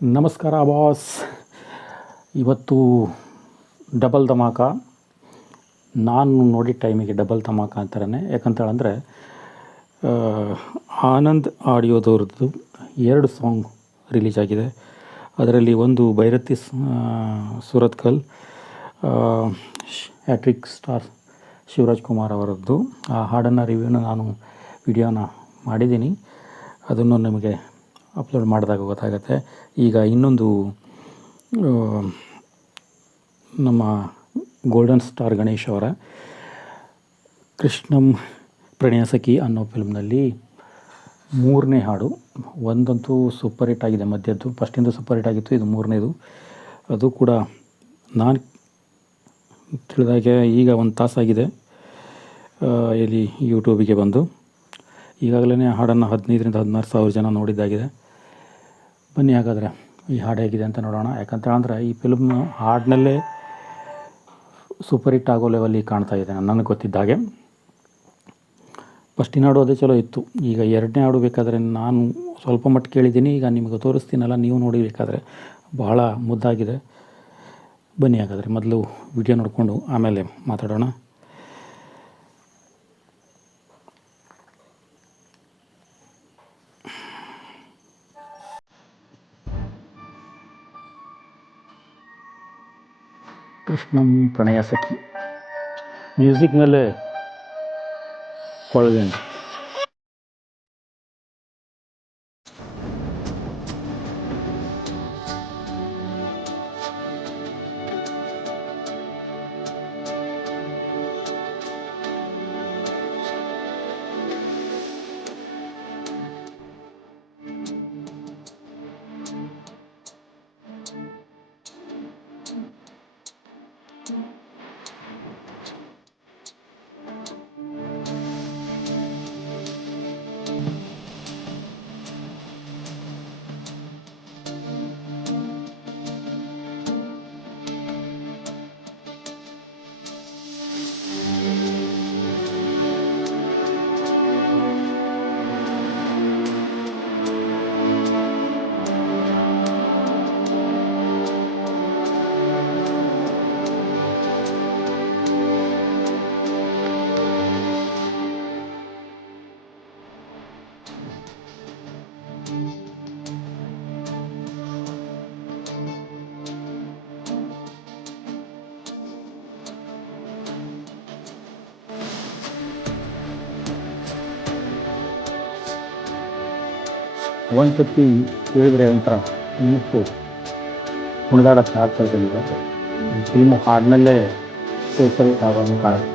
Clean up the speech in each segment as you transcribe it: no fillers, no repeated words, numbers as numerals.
ನಮಸ್ಕಾರ ಬಾಸ್. ಇವತ್ತು ಡಬಲ್ ಧಮಾಕ. ನಾನು ನೋಡಿದ ಟೈಮಿಗೆ ಡಬಲ್ ಧಮಾಕ ಅಂತಾರೇ. ಯಾಕಂತೇಳಂದರೆ ಆನಂದ್ ಆಡಿಯೋದವ್ರದ್ದು 2 ಸಾಂಗ್ ರಿಲೀಸ್ ಆಗಿದೆ. ಅದರಲ್ಲಿ ಒಂದು ಭೈರತಿ ಸುರತ್ಕಲ್, ಹ್ಯಾಟ್ರಿಕ್ ಸ್ಟಾರ್ ಶಿವರಾಜ್ ಕುಮಾರ್ ಅವರದ್ದು. ಆ ಹಾಡನ್ನು ರಿವ್ಯೂನ ನಾನು ವಿಡಿಯೋನ ಮಾಡಿದ್ದೀನಿ. ಅದನ್ನು ನಿಮಗೆ ಅಪ್ಲೋಡ್ ಮಾಡಿದಾಗ ಗೊತ್ತಾಗುತ್ತೆ. ಈಗ ಇನ್ನೊಂದು ನಮ್ಮ ಗೋಲ್ಡನ್ ಸ್ಟಾರ್ ಗಣೇಶ್ ಅವರ ಕೃಷ್ಣಂ ಪ್ರಣಯ ಸಖಿ ಅನ್ನೋ ಫಿಲ್ಮ್ನಲ್ಲಿ 3ನೇ ಹಾಡು. ಒಂದಂತೂ ಸೂಪರ್ ಹಿಟ್ ಆಗಿದೆ, ಮಧ್ಯದ್ದು ಫಸ್ಟಿಂದು ಸೂಪರ್ ಹಿಟ್ ಆಗಿತ್ತು, ಇದು 3ನೇದು. ಅದು ಕೂಡ ನಾನು ತಿಳಿದಾಗೆ ಈಗ 1 ತಾಸಾಗಿದೆ ಇಲ್ಲಿ ಯೂಟ್ಯೂಬಿಗೆ ಬಂದು. ಈಗಾಗಲೇ ಹಾಡನ್ನು 15,000-16,000 ಜನ ನೋಡಿದ್ದಾಗಿದೆ. ಬನ್ನಿ ಹಾಗಾದರೆ ಈ ಹಾಡು ಹೇಗಿದೆ ಅಂತ ನೋಡೋಣ. ಯಾಕಂತೇಳಂದರೆ ಈ ಫಿಲ್ಮ್ ಹಾಡಿನಲ್ಲೇ ಸೂಪರ್ ಹಿಟ್ ಆಗೋ ಲೆವೆಲ್ಲಿಗೆ ಕಾಣ್ತಾ ಇದೆ ನನಗೆ ಗೊತ್ತಿದ್ದಾಗೆ. ಫಸ್ಟಿನ ಹಾಡು ಅದೇ ಚಲೋ ಇತ್ತು. ಈಗ 2ನೇ ಹಾಡು ಬೇಕಾದರೆ ನಾನು ಸ್ವಲ್ಪ ಮಟ್ಟು ಕೇಳಿದ್ದೀನಿ, ಈಗ ನಿಮಗೆ ತೋರಿಸ್ತೀನಲ್ಲ, ನೀವು ನೋಡಿ ಬೇಕಾದರೆ. ಬಹಳ ಮುದ್ದಾಗಿದೆ. ಬನ್ನಿ ಹಾಗಾದರೆ ಮೊದಲು ವಿಡಿಯೋ ನೋಡಿಕೊಂಡು ಆಮೇಲೆ ಮಾತಾಡೋಣ. ಕೃಷ್ಣಂ ಪ್ರಣಯ ಸಖಿ ಮ್ಯೂಸಿಕ್ ಮೇಲೆ ಕೊಳಗೇನು. ಒಂದು ಸತಿ ಕೇಳಿದ್ರೆ ಒಂಥರ ಇನ್ನಷ್ಟು ಕುಣಿದಾಡಕ್ಕೆ ಆಗ್ತಾ ಇರಲಿಲ್ಲ. ಫಿಲ್ಮ್ ಹಾಡಿನಲ್ಲೇ ಸೂಪರ್ ಹಿಟ್ ಆಗೋದು ಕಾಣುತ್ತೆ.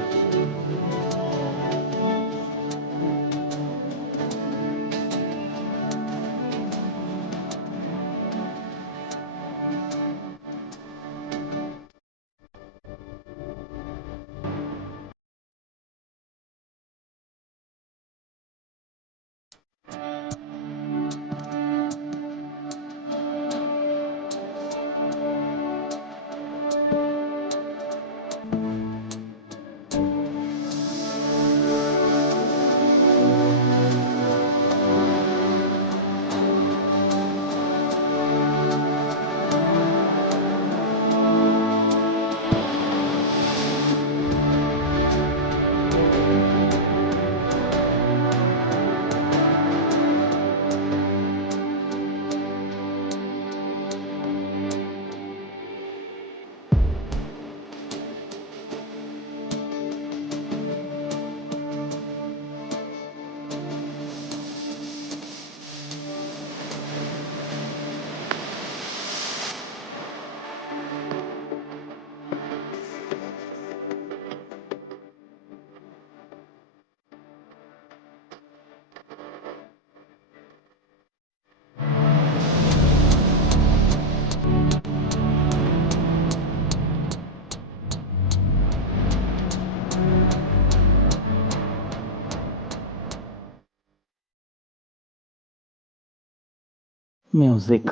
ಮ್ಯೂಸಿಕ್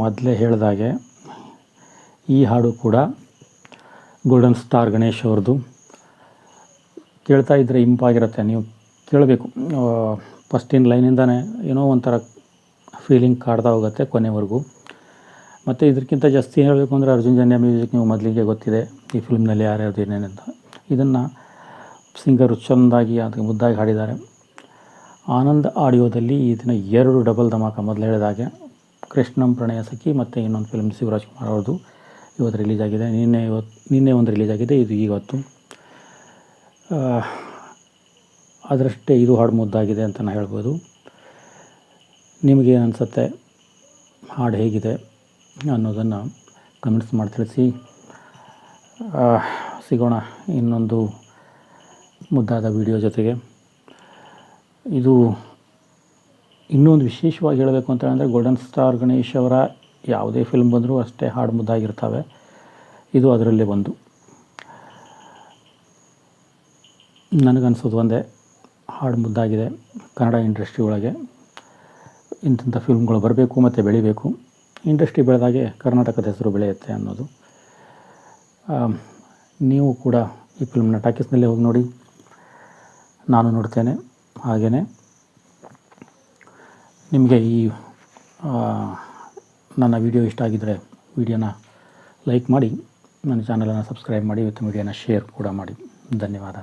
ಮೊದಲೇ ಹೇಳಿದಾಗೆ ಈ ಹಾಡು ಕೂಡ ಗೋಲ್ಡನ್ ಸ್ಟಾರ್ ಗಣೇಶ್ ಅವ್ರದ್ದು. ಕೇಳ್ತಾ ಇದ್ದರೆ ಇಂಪಾಗಿರುತ್ತೆ. ನೀವು ಕೇಳಬೇಕು. ಫಸ್ಟಿನ ಲೈನಿಂದನೇ ಏನೋ ಒಂಥರ ಫೀಲಿಂಗ್ ಕಾಡ್ತಾ ಹೋಗುತ್ತೆ ಕೊನೆವರೆಗೂ. ಮತ್ತು ಇದಕ್ಕಿಂತ ಜಾಸ್ತಿ ಹೇಳಬೇಕು ಅಂದರೆ ಅರ್ಜುನ್ ಜನ್ಯ ಮ್ಯೂಸಿಕ್ ನೀವು ಮೊದಲಿಗೆ ಗೊತ್ತಿದೆ ಈ ಫಿಲ್ಮ್ನಲ್ಲಿ ಯಾರ್ಯಾರ್ದು ಏನೇನಂತ. ಇದನ್ನು ಸಿಂಗರು ಚೆಂದಾಗಿ ಅದಕ್ಕೆ ಮುದ್ದಾಗಿ ಹಾಡಿದ್ದಾರೆ. ಆನಂದ್ ಆಡಿಯೋದಲ್ಲಿ ಇದನ್ನು 2 ಡಬಲ್ ಧಮಾಕ. ಮೊದಲು ಹೇಳಿದ ಹಾಗೆ ಕೃಷ್ಣಂ ಪ್ರಣಯ ಸಖಿ ಮತ್ತು ಇನ್ನೊಂದು ಫಿಲ್ಮ್ ಶಿವರಾಜ್ ಕುಮಾರ್ ಅವ್ರದ್ದು ಇವತ್ತು ರಿಲೀಸ್ ಆಗಿದೆ. ನಿನ್ನೆ ಒಂದು ರಿಲೀಸ್ ಆಗಿದೆ, ಇದು ಇವತ್ತು. ಅದರಷ್ಟೇ ಇದು ಹಾಡು ಮುದ್ದಾಗಿದೆ ಅಂತ ನಾನು ಹೇಳ್ಬೋದು. ನಿಮಗೇನು ಅನಿಸುತ್ತೆ, ಹಾಡು ಹೇಗಿದೆ ಅನ್ನೋದನ್ನು ಕಮೆಂಟ್ಸ್ ಮಾಡಿ ತಿಳಿಸಿ. ಸಿಗೋಣ ಇನ್ನೊಂದು ಮುದ್ದಾದ ವಿಡಿಯೋ ಜೊತೆಗೆ. ಇದು ಇನ್ನೊಂದು ವಿಶೇಷವಾಗಿ ಹೇಳಬೇಕು ಅಂತ ಹೇಳಿದ್ರೆ, ಗೋಲ್ಡನ್ ಸ್ಟಾರ್ ಗಣೇಶ್ ಅವರ ಯಾವುದೇ ಫಿಲ್ಮ್ ಬಂದರೂ ಅಷ್ಟೇ ಹಾಡು ಮುದ್ದಾಗಿರ್ತವೆ. ಇದು ಅದರಲ್ಲೇ ಒಂದು. ನನಗನ್ಸೋದು ಒಂದೇ, ಹಾಡು ಮುದ್ದಾಗಿದೆ. ಕನ್ನಡ ಇಂಡಸ್ಟ್ರಿ ಒಳಗೆ ಇಂಥ ಫಿಲ್ಮ್ಗಳು ಬರಬೇಕು ಮತ್ತು ಬೆಳಿಬೇಕು. ಇಂಡಸ್ಟ್ರಿ ಬೆಳೆದಾಗೆ ಕರ್ನಾಟಕದ ಹೆಸರು ಬೆಳೆಯುತ್ತೆ ಅನ್ನೋದು. ನೀವು ಕೂಡ ಈ ಫಿಲ್ಮ್ನ ಟಾಕೀಸ್ನಲ್ಲೇ ಹೋಗಿ ನೋಡಿ. ನಾನು ನೋಡ್ತೇನೆ. ಹಾಗೆಯೇ ನಿಮಗೆ ಈ ನನ್ನ ವಿಡಿಯೋ ಇಷ್ಟ ಆಗಿದ್ದರೆ ವಿಡಿಯೋನ ಲೈಕ್ ಮಾಡಿ, ನನ್ನ ಚಾನಲನ್ನು ಸಬ್ಸ್ಕ್ರೈಬ್ ಮಾಡಿ ಮತ್ತು ವಿಡಿಯೋನ ಶೇರ್ ಕೂಡ ಮಾಡಿ. ಧನ್ಯವಾದ.